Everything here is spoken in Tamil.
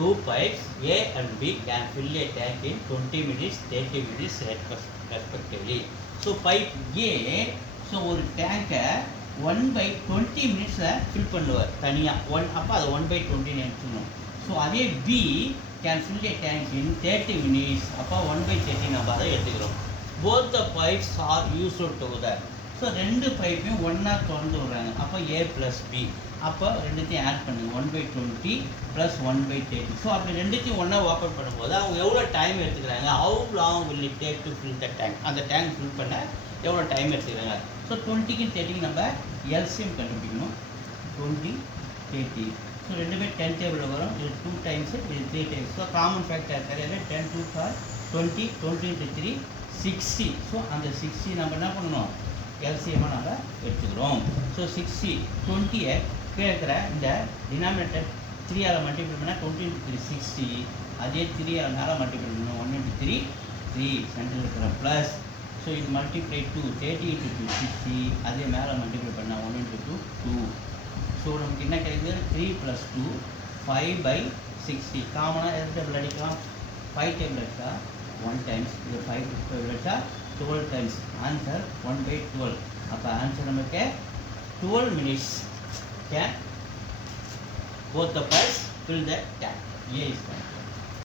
two pipes A and B can fill a tank in 20 minutes, 30 minutes respectively. So pipe A, so ஒரு டேங்கை 1/20 மினிட்ஸில் ஃபில் பண்ணுவார் தனியாக அப்போ அதை 1/20 எடுத்துக்கணும். ஸோ அதே B can fill A tank in 30 minutes, அப்போ 1/30 நம்ம அதை எடுத்துக்கிறோம். Both the pipes R used together. So ரெண்டு பைப்பையும் ஒன்றா திறந்து விடுறாங்க. அப்போ A + B, அப்போ ரெண்டுத்தையும் ஆட் பண்ணுங்க, 1/20 + 1/30. ஸோ அப்படி ரெண்டுத்தையும் ஒன்றா ஓப்பன் பண்ணும்போது அவங்க எவ்வளோ டைம் எடுத்துக்கிறாங்க, how long will it take to fill the tank, அந்த டேங்க் ஃபில் பண்ண எவ்வளோ டைம் எடுத்துக்கிறாங்க. ஸோ 20க்கும் 30க்கும் நம்ம எல்சிஎம் கண்டுபிடிக்கணும். 20, 30. ஸோ ரெண்டுமே 10 டேபிளில் வரும். இது 2 டைம்ஸு, இது 3 டைம்ஸ். ஸோ காமன் ஃபேக்டர் கிடையாது. 10 2 4 20, 20 × 3 60. ஸோ அந்த 60 நம்ம என்ன பண்ணணும், எல்சிஎம்மாக நம்ம எடுத்துக்கிறோம். ஸோ 60, 20-ஐ கேட்குற இந்த டினாமினேட்டர் 3ஆல் மல்டிப்ளை பண்ணால் 20 × 3 60. அதே 3ஆல் மேலே மல்டிப்ளை பண்ணணும், 1 × 3 3 சென்டரில் இருக்கிற ப்ளஸ். ஸோ இது மல்டிப்ளை 2, 30 × 2 60. அதே மேலே மல்டிப்ளை பண்ணால் 1 × 2 2. ஸோ நமக்கு என்ன கிடைக்குது, 3 + 2 5/60. காமனாக எது டேபிள் அடிக்கலாம், 5 டேபிள் அடித்தா 1 டைம்ஸ், இது 5 டேபிள் அடித்தா 12 டைம்ஸ். ஆன்சர் 1/12. அப்போ ஆன்சர் நமக்கு 12 minutes can both the pipes fill the tank. A is correct.